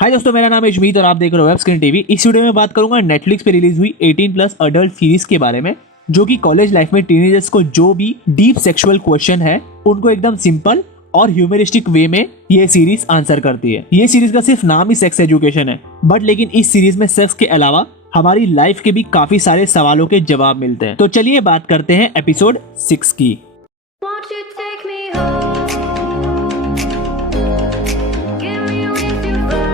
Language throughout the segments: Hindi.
हाय दोस्तों, मेरा नाम है अजमीत और आप देख रहे हो वेब स्क्रीन टीवी। इस वीडियो में बात करूंगा नेटफ्लिक्स पे रिलीज हुई 18+ अडल्ट सीरीज के बारे में, जो कि कॉलेज लाइफ में टीनेजर्स को जो भी डीप सेक्सुअल क्वेश्चन है उनको एकदम सिंपल और ह्यूमरिस्टिक वे में ये सीरीज आंसर करती है। ये सीरीज का सिर्फ नाम ही सेक्स एजुकेशन है, बट लेकिन इस सीरीज में सेक्स के अलावा हमारी लाइफ के भी काफी सारे सवालों के जवाब मिलते हैं। तो चलिए बात करते हैं एपिसोड 6 की। Won't you take me home? Give me wings to fly.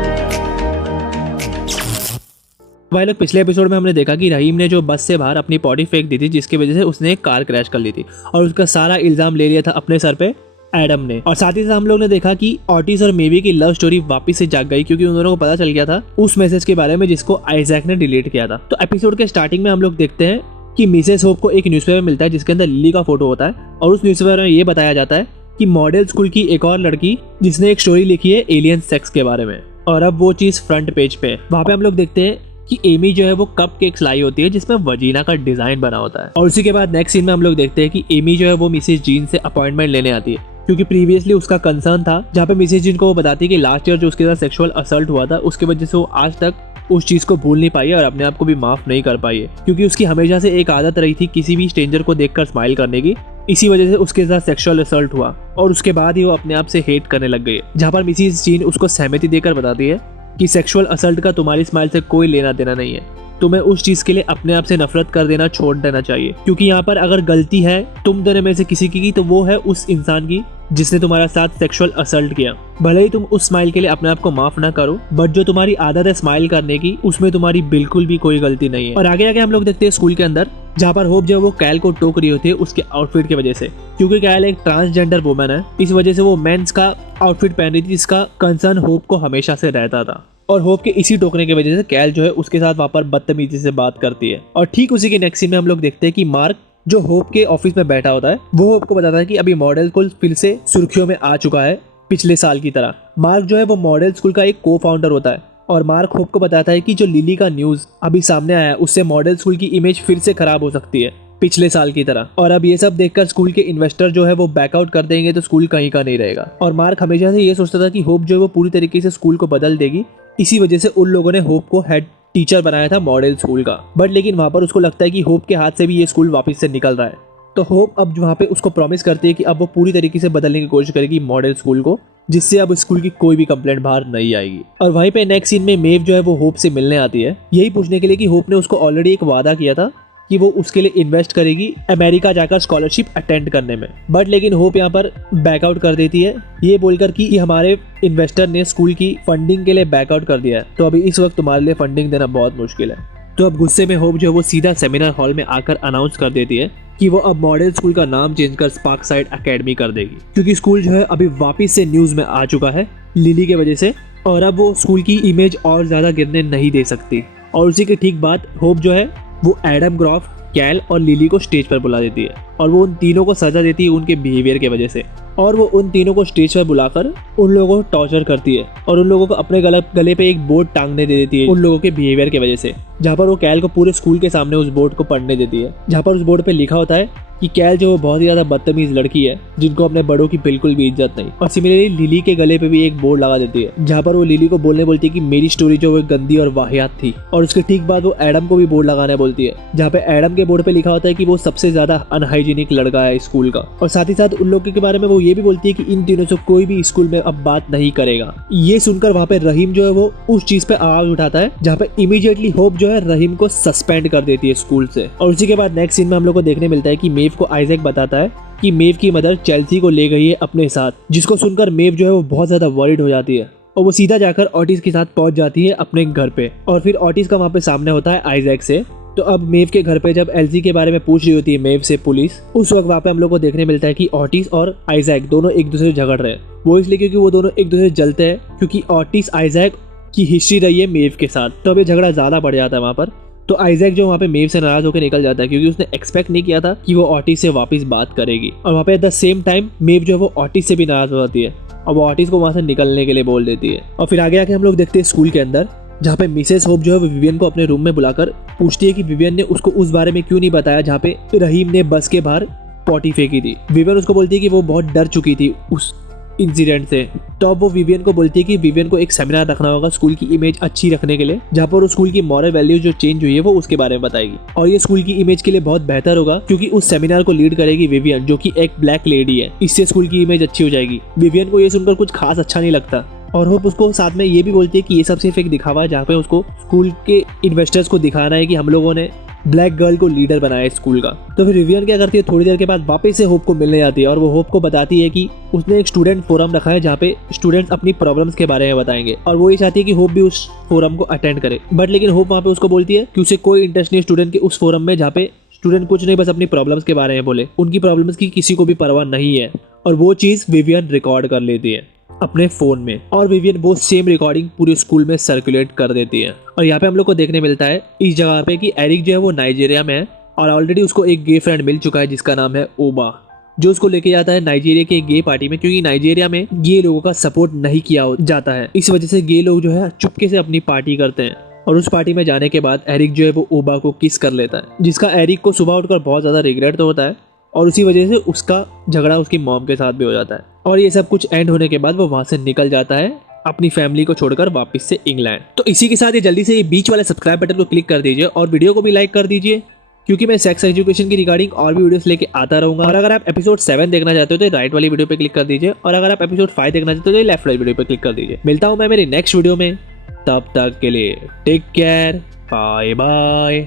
भाई लोग, पिछले एपिसोड में हमने देखा कि रहीम ने जो बस से बाहर अपनी पॉटी फेंक दी थी, जिसकी वजह से उसने एक कार क्रैश कर ली थी और उसका सारा इल्जाम ले लिया था अपने सर पे एडम ने। और साथ ही साथ हम लोग ने देखा कि ऑटिस और मेवी की लव स्टोरी वापस से जाग गई, क्योंकि उन दोनों को पता चल गया था उस मैसेज के बारे में जिसको आइजैक ने डिलीट किया था। तो एपिसोड के स्टार्टिंग में हम लोग देखते हैं कि मिसेस होप को एक न्यूज़पेपर मिलता है जिसके अंदर लिली का फोटो होता है, और उस न्यूज़पेपर में ये बताया जाता है कि मॉडल स्कूल की एक और लड़की जिसने एक स्टोरी लिखी है एलियन सेक्स के बारे में, और अब वो चीज फ्रंट पेज पे वहाँ पे हम लोग देखते हैं कि एमी जो है वो कप केक्स लाई होती है जिसमें वजीना का डिजाइन बना होता है। और उसी के बाद नेक्स्ट सीन में हम लोग देखते हैं कि एमी जो है वो मिसेस जीन से अपॉइंटमेंट लेने आती है, क्योंकि प्रीवियसली उसका कंसर्न था, जहाँ पे मिसेस जीन को वो बताती है कि लास्ट ईयर जो उसके साथ सेक्सुअल असल्ट हुआ था उसकी वजह से वो आज तक उस चीज को भूल नहीं पाई है और अपने आप को भी माफ नहीं कर पाई है, क्योंकि उसकी हमेशा से एक आदत रही थी किसी भी स्ट्रेंजर को देखकर स्माइल करने की। इसी वजह से उसके साथ सेक्सुअल असल्ट हुआ और उसके बाद ही वो अपने आप से हेट करने लग गई है, जहाँ पर मिसेस जीन उसको सहमति देकर बताती है कि सेक्सुअल असल्ट का तुम्हारी स्माइल से कोई लेना देना नहीं है, तुम्हें उस चीज के लिए अपने आप से नफरत कर देना छोड़ देना चाहिए, क्योंकि यहाँ पर अगर गलती है तुम दोनों में से किसी की तो वो है उस इंसान की जिसने तुम्हारा साथ सेक्सुअल असल्ट किया। भले ही तुम उस स्माइल के लिए अपने आप को माफ ना करो, बट जो तुम्हारी आदत है स्माइल करने की उसमें तुम्हारी बिल्कुल भी कोई गलती नहीं है। और आगे आगे हम लोग देखते हैं स्कूल के अंदर, जहाँ पर होप जो वो कैल को टोक रही होती है उसके आउटफिट की वजह से, क्योंकि कैल एक ट्रांसजेंडर वुमन है, इस वजह से वो मेंस का आउटफिट पहन रही थी जिसका कंसर्न होप को हमेशा से रहता था। और होप के इसी टोकने की वजह से कैल जो है उसके साथ वहाँ पर बदतमीजी से बात करती है। और ठीक उसी के नेक्स्ट सीन में हम लोग देखते हैं कि मार्क जो होप के ऑफिस में बैठा होता है वो होप को बताता है कि अभी मॉडल स्कूल फिर से सुर्खियों में आ चुका है पिछले साल की तरह। मार्क जो है वो मॉडल स्कूल का एक को फाउंडर होता है, और मार्क होप को बताता है कि जो लिली का न्यूज अभी सामने आया है उससे मॉडल स्कूल की इमेज फिर से खराब हो सकती है पिछले साल की तरह, और अब ये सब देखकर स्कूल के इन्वेस्टर जो है वो बैकआउट कर देंगे तो स्कूल कहीं का नहीं रहेगा। और मार्क हमेशा से ये सोचता था कि होप जो है वो पूरी तरीके से स्कूल को बदल देगी, इसी वजह से उन लोगों ने होप को हेड टीचर बनाया था मॉडल स्कूल का। बट लेकिन वहाँ पर उसको लगता है कि होप के हाथ से भी ये स्कूल वापस से निकल रहा है, तो होप अब वहाँ पे उसको प्रॉमिस करती है कि अब वो पूरी तरीके से बदलने की कोशिश करेगी मॉडल स्कूल को, जिससे अब स्कूल की कोई भी कंप्लेंट बाहर नहीं आएगी। और वहीं पे नेक्स्ट सीन में मेव जो है वो होप से मिलने आती है, यही पूछने के लिए कि होप ने उसको ऑलरेडी एक वादा किया था कि वो उसके लिए इन्वेस्ट करेगी अमेरिका जाकर स्कॉलरशिप अटेंड करने में। बट लेकिन होप यहाँ पर बैकआउट कर देती है, ये बोलकर कि हमारे इन्वेस्टर ने स्कूल की फंडिंग के लिए बैकआउट कर दिया है, तो अभी इस वक्त तुम्हारे लिए फंडिंग देना बहुत मुश्किल है। तो अब गुस्से में होप जो है वो सीधा सेमिनार हॉल में आकर अनाउंस कर देती है कि वो अब मॉडल स्कूल का नाम चेंज कर स्पार्क साइड एकेडमी कर देगी, क्योंकि स्कूल जो है अभी वापस से न्यूज में आ चुका है लिली के वजह से, और अब वो स्कूल की इमेज और ज्यादा गिरने नहीं दे सकती। और उसी के ठीक बाद होप जो है वो एडम ग्रॉफ, कैल और लिली को स्टेज पर बुला देती है, और वो उन तीनों को सजा देती है उनके बिहेवियर के वजह से, और वो उन तीनों को स्टेज पर बुलाकर उन लोगों को टॉर्चर करती है और उन लोगों को अपने गले पे एक बोर्ड टांगने दे देती है उन लोगों के बिहेवियर की वजह से, जहाँ पर वो कैल को पूरे स्कूल के सामने उस बोर्ड को पढ़ने देती है, जहाँ पर उस बोर्ड पे लिखा होता है कि कैल जो बहुत ही ज्यादा बदतमीज लड़की है जिनको अपने बड़ों की बिल्कुल भी इज्जत नहीं। और सिमिलरली लिली के गले पे भी एक बोर्ड लगा देती है, जहाँ पर वो लिली को बोलने बोलती है कि मेरी स्टोरी जो वो गंदी और वाहियात थी। और उसके ठीक बाद वो एडम को भी बोर्ड लगाने बोलती है, जहाँ पे एडम के बोर्ड पे लिखा होता है कि वो सबसे ज्यादा अनहाइजीनिक लड़का है स्कूल का। और साथ ही साथ उन लोगों के बारे में वो ये भी बोलती है कि इन तीनों से कोई भी स्कूल में अब बात नहीं करेगा। ये सुनकर वहाँ पे रहीम जो है वो उस चीज पे आवाज उठाता है, जहाँ पे इमीडिएटली होप जो है रहीम को सस्पेंड कर देती है स्कूल से। और उसी के बाद नेक्स्ट सीन में हम लोग को देखने मिलता है कि मेव को आइजैक बताता है कि मेव की मदर चेल्सी को ले गई है अपने साथ, जिसको सुनकर मेव जो है वो बहुत ज्यादा वरीड हो जाती है, और वो सीधा जाकर ऑटिस के साथ पहुंच जाती है अपने घर पे। और फिर ऑटिस का वहाँ पे सामने होता है आइजैक से। तो अब मेव के घर पे जब एल्जी के बारे में पूछ रही होती है मेव से पुलिस, उस वक्त वहाँ पे हम लोग को देखने मिलता है कि ऑटिस और आइजैक दोनों एक दूसरे से झगड़ रहे हैं। वो इसलिए क्योंकि वो दोनों एक दूसरे से जलते हैं, क्योंकि ऑटिस आइजैक की हिस्ट्री रही है मेव के साथ, तो अब ये झगड़ा ज्यादा बढ़ जाता है वहाँ पर। तो आइजैक जो वहाँ पे मेव से नाराज होकर निकल जाता है, क्योंकि उसने एक्सपेक्ट नहीं किया था कि वो ऑटिस से वापस बात करेगी। और वहाँ पे एट द सेम टाइम मेव जो है वो ऑटिस से भी नाराज हो जाती है और वो ऑटिस को वहाँ से निकलने के लिए बोल देती है। और फिर आगे आके हम लोग देखते हैं स्कूल के अंदर, जहाँ पे मिसेस होप जो है वो विवियन को अपने रूम में बुलाकर पूछती है कि विवियन ने उसको उस बारे में क्यों नहीं बताया जहाँ पे रहीम ने बस के बाहर पॉटी फेंकी थी। विवियन उसको बोलती है कि वो बहुत डर चुकी थी इंसिडेंट से। तो अब वो विवियन को बोलती है कि विवियन को एक सेमिनार रखना होगा स्कूल की इमेज अच्छी रखने के लिए, जहाँ पर उस स्कूल की मॉरल वैल्यू जो चेंज हुई है वो उसके बारे में बताएगी। और ये स्कूल की इमेज के लिए बहुत बेहतर होगा क्योंकि उस सेमिनार को लीड करेगी विवियन, जो कि एक ब्लैक लेडी है। इससे स्कूल की इमेज अच्छी हो जाएगी। विवियन को ये सुनकर कुछ खास अच्छा नहीं लगता और होप उसको साथ में ये भी बोलती है कि ये सब सिर्फ एक दिखावा है, जहाँ पे उसको स्कूल के इन्वेस्टर्स को दिखाना है कि हम लोगों ने ब्लैक गर्ल को लीडर बनाया है स्कूल का। तो फिर विवियन क्या करती है, थोड़ी देर के बाद वापस से होप को मिलने जाती है और वो होप को बताती है कि उसने एक स्टूडेंट फोरम रखा है जहाँ पे स्टूडेंट्स अपनी प्रॉब्लम्स के बारे में बताएंगे और वो ये चाहती है कि होप भी उस फोरम को अटेंड करे। बट लेकिन होप वहाँ पे उसको बोलती है कि उसे कोई इंटरेस्ट नहीं स्टूडेंट के उस फोरम में जहाँ पे स्टूडेंट कुछ नहीं बस अपनी प्रॉब्लम्स के बारे में बोले, उनकी प्रॉब्लम्स की किसी को भी परवाह नहीं है। और वो चीज़ विवियन रिकॉर्ड कर लेती है अपने फोन में और विवियन वो सेम रिकॉर्डिंग पूरे स्कूल में सर्कुलेट कर देती है। और यहाँ पे हम लोग को देखने मिलता है इस जगह पे कि एरिक जो है वो नाइजीरिया में है और ऑलरेडी उसको एक गे फ्रेंड मिल चुका है जिसका नाम है ओबा, जो उसको लेके जाता है नाइजीरिया के गे पार्टी में, क्योंकि नाइजीरिया में गे लोगों का सपोर्ट नहीं किया जाता है। इस वजह से गे लोग जो है चुपके से अपनी पार्टी करते हैं। और उस पार्टी में जाने के बाद एरिक जो है वो ओबा को किस कर लेता है, जिसका एरिक को सुबह उठकर बहुत ज़्यादा रिग्रेट तो होता है और उसी वजह से उसका झगड़ा उसकी मॉम के साथ भी हो जाता है। और ये सब कुछ एंड होने के बाद वो वहाँ से निकल जाता है अपनी फैमिली को छोड़कर वापस से इंग्लैंड। तो इसी के साथ ये जल्दी से ये बीच वाले सब्सक्राइब बटन को क्लिक कर दीजिए और वीडियो को भी लाइक कर दीजिए, क्योंकि मैं सेक्स एजुकेशन की रिगार्डिंग और भी वीडियोस लेके आता रहूंगा। और अगर आप एपिसोड 7 देखना चाहते हो तो राइट वाली वीडियो पे क्लिक कर दीजिए और अगर आप एपिसोड 5 देखना चाहते हो तो लेफ्ट वाली वीडियो पे क्लिक कर दीजिए। मिलता हूँ मैं मेरी नेक्स्ट वीडियो में, तब तक के लिए टेक केयर, बाय बाय।